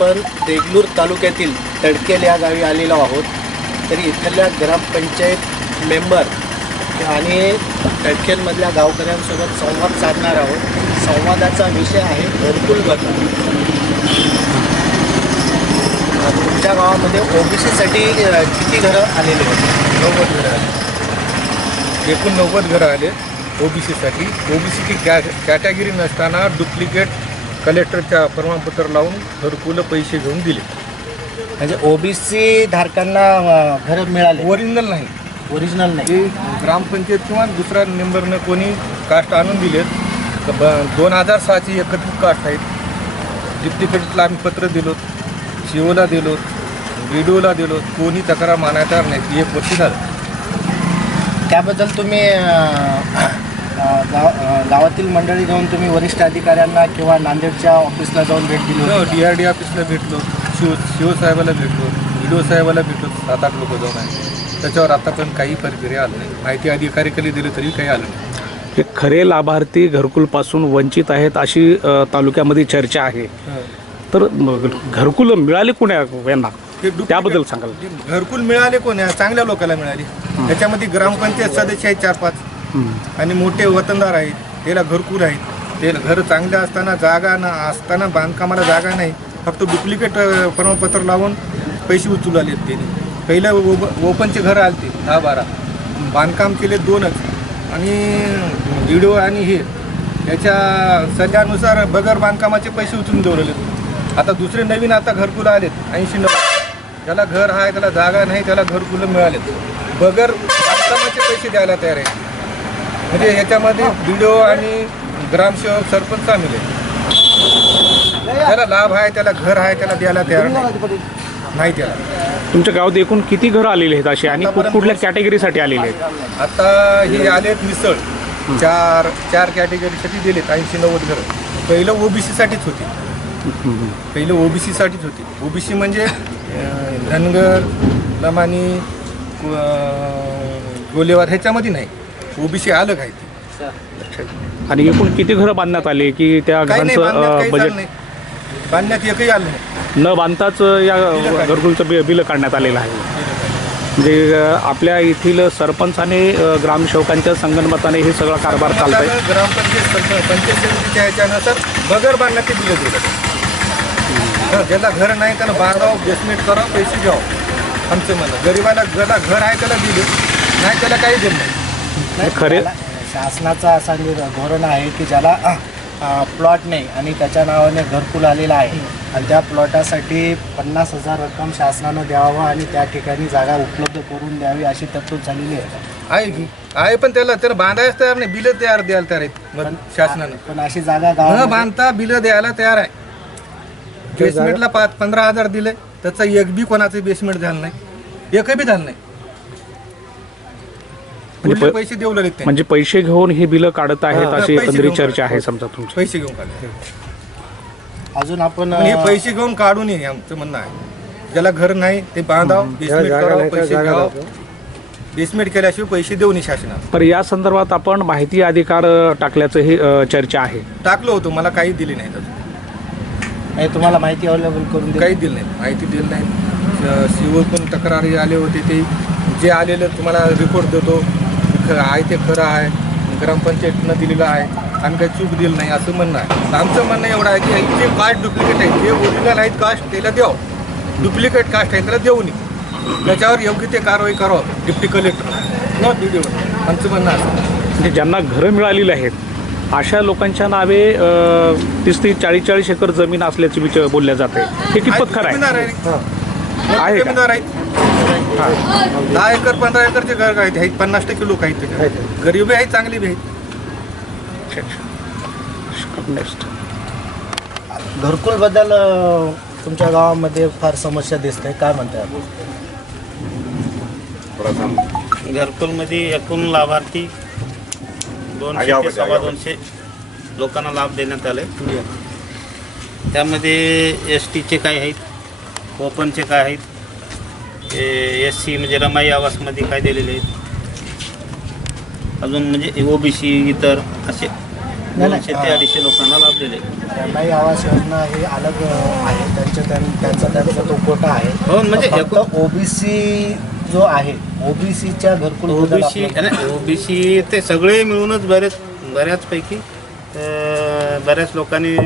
आपण देगलूर तालुक्यातील तडकेल या गावी आलेलो आहोत. तरी इथल्या ग्रामपंचायत मेंबर आणि तडकेलमधल्या गावकऱ्यांसोबत संवाद साधणार आहोत. संवादाचा विषय आहे घरकुल भरणं तुमच्या गावामध्ये ओबीसीसाठी किती घरं आलेली होते? नव्वद घरं आले. एकूण नव्वद घरं आले ओबीसीसाठी ओबीसीची कॅ कॅटेगरी नसताना डुप्लिकेट कलेक्टरच्या प्रमाणपत्र लावून घरकुलं पैसे घेऊन दिले. म्हणजे ओबीसी धारकांना अं, घरं मिळाले. ओरिजिनल नाही. ओरिजिनल नाही. ते ग्रामपंचायत किंवा दुसऱ्या मेंबरनं कोणी कास्ट आणून दिलेत दोन हजार सहाची एकत्रित कास्ट आहेत. डिप्टिकेटला आम्ही पत्र दिलो शिओला दिलो बीडीओला दिलो कोणी तक्रार मानायला नाही एक वर्ष झालं. त्याबद्दल तुम्ही अं, गाव गावातील मंडळी घेऊन तुम्ही वरिष्ठ अधिकाऱ्यांना किंवा नांदेडच्या ऑफिसला जाऊन भेट दिली होती. डी आर डी ऑफिसला भेटलो. शिव शिवसाहेबाला भेटलो. व्हिडिओ साहेबाला भेटलो. सात आठ लोक जाऊन आहे त्याच्यावर आतापर्यंत काही प्रक्रिया आलं नाही. माहिती अधिकारीकडे दिलं तरी काही आलं नाही. हे खरे लाभार्थी घरकुलपासून वंचित आहेत अशी अ, तालुक्यामध्ये चर्चा आहे. तर मग घरकुल मिळाले कोण्या यांना? duplicate- त्याबद्दल सांगाल. घरकुल मिळाले कोण आहे? चांगल्या लोकांना मिळाली. त्याच्यामध्ये ग्रामपंचायत सदस्य आहेत चार पाच. आणि मोठे वतनदार आहेत. त्याला घरकुल आहेत. ते घर चांगलं असताना जागा ना असताना बांधकामाला जागा नाही. फक्त डुप्लिकेट प्रमाणपत्र लावून पैसे उचलू आले त्यांनी. पहिलं ओप ओपनचे घरं आलते दहा बारा. बांधकाम केले दोनच. आणि व्हिडिओ आणि हे याच्या सल्ल्यानुसार बगर बांधकामाचे पैसे उचलून देऊ आता दुसरे नवीन आता घरकुलं आलेत ऐंशी नव्वद ज्याला घर आहे त्याला जागा नाही त्याला घरकुलं मिळालेत. बगर बांधकामाचे पैसे द्यायला तयार आहेत. म्हणजे याच्यामध्ये व्हिडिओ आणि ग्रामसेवक सरपंच सामील आहे त्याला लाभ आहे त्याला घर आहे त्याला द्यायला तयार नाही. त्याला तुमच्या गावात एकूण किती घरं आलेली आहेत अशी? आणि कुठल्या कॅटेगरीसाठी आलेली आहेत? आता हे आलेत मिसळ. चार चार कॅटेगरीसाठी दिलेत ऐंशी नव्वद घरं. पहिलं ओबीसीसाठीच होती. पहिलं ओबीसीसाठीच होती. ओबीसी म्हणजे अं, धनगर लमानी अं, गोलेवार ह्याच्यामध्ये नाही. ओबीसी अलग आहे ती आणि एकूण किती घरं बांधण्यात आले की त्या काही नाही बांधण्यात घरांचं काही बजेट नाही. बांधण्यात एकही आलं नाही. न बांधताच या घरकुलचं बि बिल काढण्यात आलेलं आहे. म्हणजे अ, आपल्या येथील सरपंच आणि अ, ग्रामसेवकांच्या संगनमताने हे सगळा कारभार चालतंय. आता ग्रामपंचायत सरपंच- पंचायत समितीच्या ह्याच्यानुसार बगर बांधण्यात ते दिलं गेलं हं, ज्याला घर नाही त्याला बांधावं बेसमेंट करावं पैसे घ्यावं. आमचं म्हणणं गरिबाला ज्याला घर आहे त्याला दिलं. नाही त्याला काही दिलं नाही. नाही, खरे- त्याला शासनाचा असा नि- धोरण आहे की ज्याला प्लॉट नाही आणि त्याच्या नावाने घरकुल आलेला आहे. आणि त्या प्लॉटासाठी पन्नास हजार रक्कम शासनानं द्यावं आणि त्या ठिकाणी जागा उपलब्ध करून द्यावी अशी तरतूद झालेली आहे. आहे की? आहे पण त्याला त्याला बांधायच तयार नाही. बिलं तयार द्यायला तयार आहेत मग शासनानं. पण अशी जागा न गावामध्ये बांधता बिलं द्यायला तयार आहे. बेसमेंटला पाच पंधरा हजार दिले. त्याचं एक बी कोणाचं बेसमेंट झालं नाही. एकही बी झालं नाही. म्हणजे प- पैसे देऊ लागले ते. म्हणजे पैसे घेऊन ही बिलं काढत आहेत हा, अशी पैसे एकंदरीत घेऊन चर्चा. आहे समजा तुमची. पैसे घेऊन काढले. अजून आपण पण हे पैसे घेऊन काढू नये आमचं म्हणणं आहे. ज्याला घर नाही ते बांधाव बेसमेंट करावं पैसे घ्यावं. बेसमेंट केल्याशिवाय पैसे देऊ नये शासनाला. तर या संदर्भात आपण माहिती अधिकार अ, टाकल्याचं ही अ, चर्चा आहे. टाकलं होतं मला काही दिले नाही हे तुम्हाला माहिती अवेलेबल करून देऊ. काही दिलं नाही माहिती दिली नाही. सीओ पण तक्रारी आले होते ते. जे आलेलं तुम्हाला रिपोर्ट देतो. ख- आहे ते खरं आहे. ग्रामपंचायतनं दिलेलं आहे. आम्ही काही चूक दिलं नाही असं म्हणणं आहे. आमचं म्हणणं एवढं आहे की जे कास्ट डुप्लिकेट आहे जे ओरिजिनल आहेत कास्ट त्याला द्यावं. डुप्लिकेट कास्ट आहे त्याला देऊ नये. त्याच्यावर योग्य ते कारवाई करावं डिप्टी कलेक्टर नॉट व्हिडिओ आमचं म्हणणं असं म्हणजे ज्यांना घरं मिळालेली आहेत अशा लोकांच्या नावे तीस तीस चाळीस चाळीस एकर जमीन असल्याचे विचार बोलल्या जाते हे कितपत खरं आहे? आहे आहे मोठे का? जमीनदार आहेत. हा. दहा एकर पंधरा एकरचे घर आहेत. आहेत. पन्नास टक्के लोक आहेत त्याच्यात गरीबी आहेत चांगली बी आहेत. नेक्स्ट घरकुलबद्दल तुमच्या गावामध्ये फार समस्या दिसते. काय म्हणताय आपण? घरकुलमध्ये एकूण लाभार्थी दोनशे ते सव्वा दोनशे लोकांना लाभ देण्यात आले त्यामध्ये एस टीचे काय आहेत. ओपनचे काय आहेत? एस सी म्हणजे रमाई आवासमध्ये काय दिलेले आहेत? अजून म्हणजे ओ बी सी इतर असे नाही. दोनशे ते अडीचशे लोकांना लाभ दिले त्यांनाही आवास योजना हे अलग आहे. त्यांच्या त्यां- त्यांचा त्यांचा तो कोटा आहे. हो म्हणजे फक्त ओबीसी जो आहे ओबीसीच्या घरकुल ओबीसी ओबीसी ते सगळे मिळूनच बरेच बऱ्याचपैकी बऱ्याच लोकांनी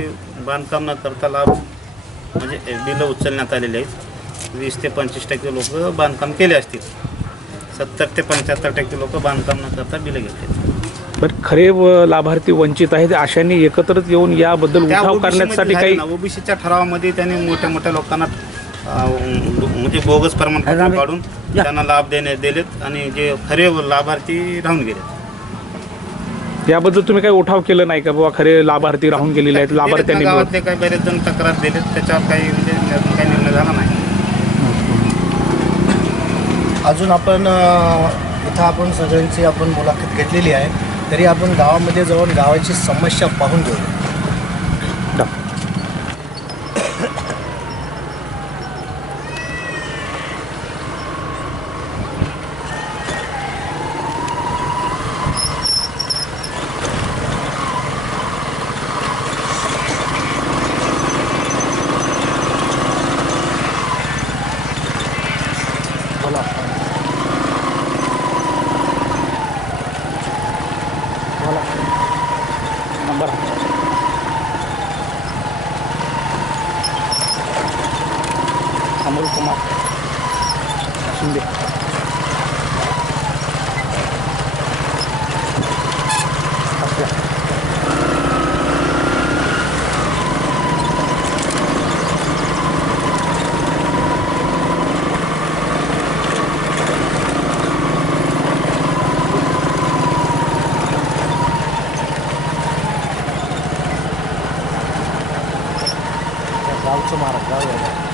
बांधकाम न करता लाभ म्हणजे बिलं उचलण्यात आलेले आहेत. वीस ते पंचवीस टक्के लोक बांधकाम केले असतील. सत्तर ते पंच्याहत्तर टक्के लोक बांधकाम न करता बिलं घेतले पण खरे व लाभार्थी वंचित आहेत अशांनी एकत्रित येऊन याबद्दल उठाव करण्यासाठी काही ओबीसीच्या ठरावामध्ये त्यांनी मोठ्या मोठ्या लोकांना म्हणजे बोगस प्रमाणपत्र काढून त्यांना लाभ देणे दिलेत आणि जे खरे लाभार्थी राहून गेले याबद्दल तुम्ही काही उठाव केलं नाही का? बाबा खरे लाभार्थी राहून गेलेले आहेत लाभार्थ्यांनी मिळून. गावातले काही बरेच जण तक्रार दिलेत त्याच्यावर काही म्हणजे अजून काही निर्णय झाला नाही. अजून आपण अ, इथं आपण सगळ्यांची आपण मुलाखत घेतलेली आहे. तरी आपण गावामध्ये जाऊन गावाची समस्या पाहून घेऊ. 하나 준비 갑시다 Alto Maragall.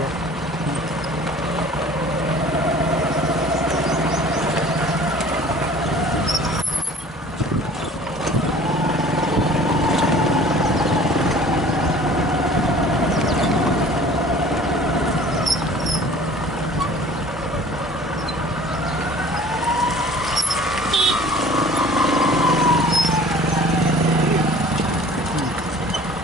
आहे. ठीक आहे.